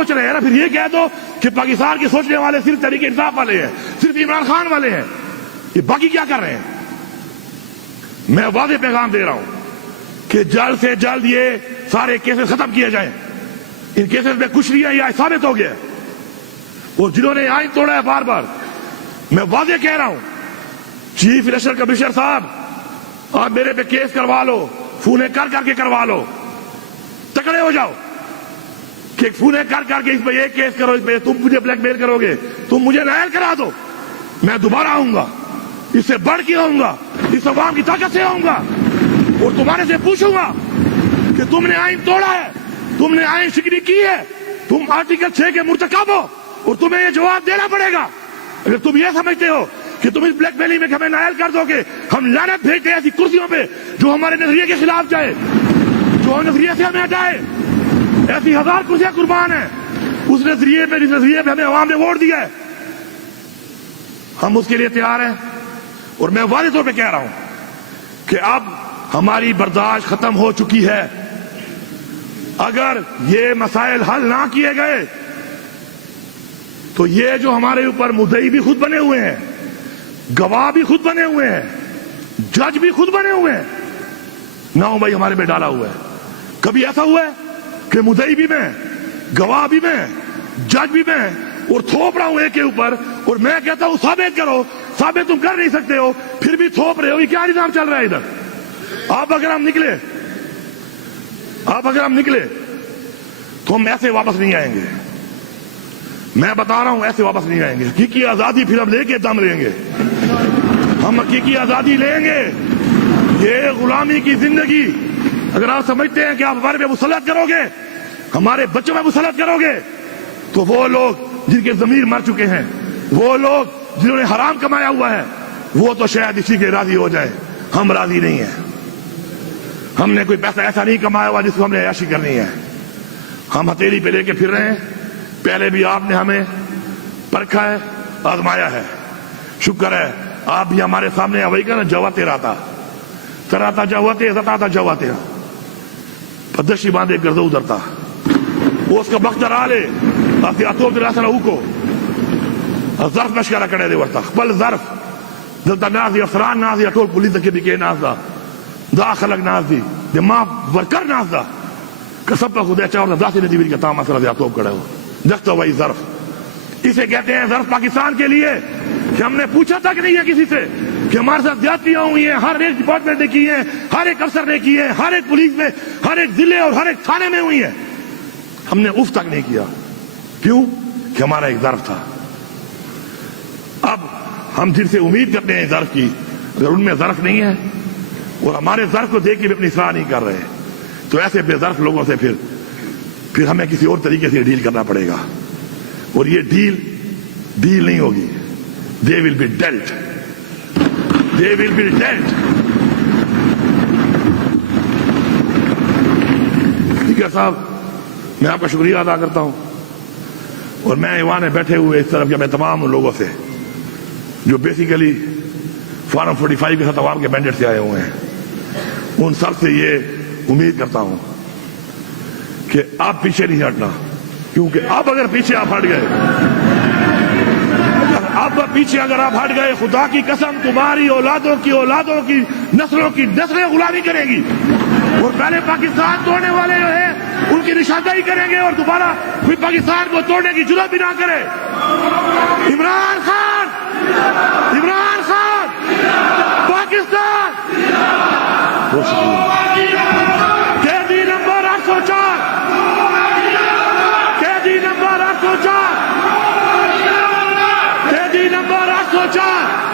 سوچ رہے ہیں نا، پھر یہ کہہ دو کہ پاکستان کے سوچنے والے صرف تحریک انصاف والے ہیں، صرف عمران خان والے ہیں، یہ باقی کیا کر رہے ہیں؟ میں واضح پیغام دے رہا ہوں کہ جلد سے جلد یہ سارے کیسز ختم کیے جائیں. ان کیسز میں کچھ نہیں ہے، یہ ثابت ہو گیا. اور جنہوں نے آئین توڑا ہے بار بار، میں واضح کہہ رہا ہوں، چیف الیکشن کمشنر صاحب آپ میرے پہ کیس کروا لو، فونے کر کے کروا لو، تکڑے ہو جاؤ کہ فونے کر کے اس پہ یہ کیس کرو، اس پہ تم مجھے بلیک میل کرو گے، تم مجھے نائل کرا دو، میں دوبارہ آؤں گا، اس سے بڑھ کے آؤں گا، اس عوام کی طاقت سے آؤں گا اور تمہارے سے پوچھوں گا کہ تم نے آئین توڑا ہے، تم نے آئین شکنی کی ہے، تم آرٹیکل 6 کے مرتکب ہو اور تمہیں یہ جواب دینا پڑے گا. اگر تم یہ سمجھتے ہو کہ تم اس بلیک میلنگ میں ہمیں نائل کر دو گے، ہم لعنت بھیجتے ہیں ایسی کرسیوں پہ جو ہمارے نظریے کے خلاف جائے، جو نظریے سے ہمیں ہٹائے. ایسی 1000 کرسیاں قربان ہیں اس نظریے پہ جس نظریے پہ ہمیں عوام نے ووٹ دیا ہے. ہم اس کے لیے تیار ہیں اور میں واضح طور پہ کہہ رہا ہوں کہ اب ہماری برداشت ختم ہو چکی ہے. اگر یہ مسائل حل نہ کیے گئے تو یہ جو ہمارے اوپر مدعی بھی خود بنے ہوئے ہیں، گواہ بھی خود بنے ہوئے ہیں، جج بھی خود بنے ہوئے ہیں، نہ بھائی ہمارے پہ ڈالا ہوا ہے. کبھی ایسا ہوا ہے کہ مدعی بھی میں، گواہ بھی میں، جج بھی میں، اور تھوپ رہا ہوں ایک کے اوپر، اور میں کہتا ہوں ثابت کرو، ثابت تم کر نہیں سکتے ہو، پھر بھی تھوپ رہے ہو. یہ کیا نظام چل رہا ہے ادھر؟ آپ اگر ہم نکلے تو ہم ایسے واپس نہیں آئیں گے. میں بتا رہا ہوں ایسے واپس نہیں آئیں گے. حقیقی آزادی پھر ہم لے کے دم لیں گے، ہم حقیقی آزادی لیں گے. یہ غلامی کی زندگی اگر آپ سمجھتے ہیں کہ آپ ہمارے پہ مسلط کرو گے، ہمارے بچوں پہ مسلط کرو گے، تو وہ لوگ جن کے ضمیر مر چکے ہیں، وہ لوگ جنہوں نے حرام کمایا ہوا ہے، وہ تو شاید اسی کے راضی ہو جائے. ہم راضی نہیں ہیں. ہم نے کوئی پیسہ ایسا نہیں کمایا ہوا جس کو ہم نے عیاشی کرنی ہے. ہم ہتھیلی پہ لے کے پھر رہے ہیں. پہلے بھی آپ نے ہمیں پرکھا ہے، آزمایا ہے. شکر ہے آپ بھی ہمارے سامنے وہی کہنا جوا تیرا تھا تراتا جواتے زتاتا جواتے پدشی باندھے گردو ادھرتا وہ اس کا بختر آلے آتی اتوب در اثر اوکو ظرف نشکارا کڑے دے ورتا بل ظرف دلتا ناز دی افران ناز دی اٹول پولیس دکی بھی کے ناز دا خلق ناز دی دے ماں ورکر ناز دا کسب پا خودے چاہور دا سی ندی بھی کہ تام اثر دی اتوب کڑے ہو دکھتا وہی ظرف. اسے کہتے ہیں ظرف پاکستان کے لیے کہ ہم نے پوچھا تک نہیں ہے کسی سے کہ ہمارے ساتھ زیادتیاں ہوئی ہیں، ہر ایک ڈپارٹمنٹ نے کی ہیں، ہر ایک افسر نے کی ہیں، ہر ایک پولیس میں، ہر ایک ضلع اور ہر ایک تھانے میں ہوئی ہیں. ہم نے اف تک نہیں کیا. کیوں؟ کہ ہمارا ایک ظرف تھا. اب ہم جن سے امید کرتے ہیں ظرف کی، اگر ان میں ظرف نہیں ہے اور ہمارے ظرف کو دیکھ کے بھی اپنی اصلاح نہیں کر رہے، تو ایسے بے ظرف لوگوں سے پھر ہمیں کسی اور طریقے سے ڈیل کرنا پڑے گا. اور یہ ڈیل نہیں ہوگی. They will be dealt. They will be dealt. ٹھیک ہے صاحب، میں آپ کا شکریہ ادا کرتا ہوں. اور میں ایوان میں بیٹھے ہوئے اس طرف کے میں تمام ان لوگوں سے جو بیسیکلی فارم 45 کے ساتھ عوام کے مینڈیٹ سے آئے ہوئے ہیں، ان سب سے یہ امید کرتا ہوں کہ آپ پیچھے نہیں ہٹنا. کیونکہ اب اگر پیچھے آپ ہٹ گئے، اگر آپ ہٹ گئے، خدا کی قسم تمہاری اولادوں کی نسلوں کی نسلیں غلامی کریں گی. اور پہلے پاکستان توڑنے والے جو ہیں ان کی نشاندہی کریں گے اور دوبارہ پھر پاکستان کو توڑنے کی جرات بھی نہ کرے. عمران خان پاکستان قیدی نمبر 804 قیدی نمبر 804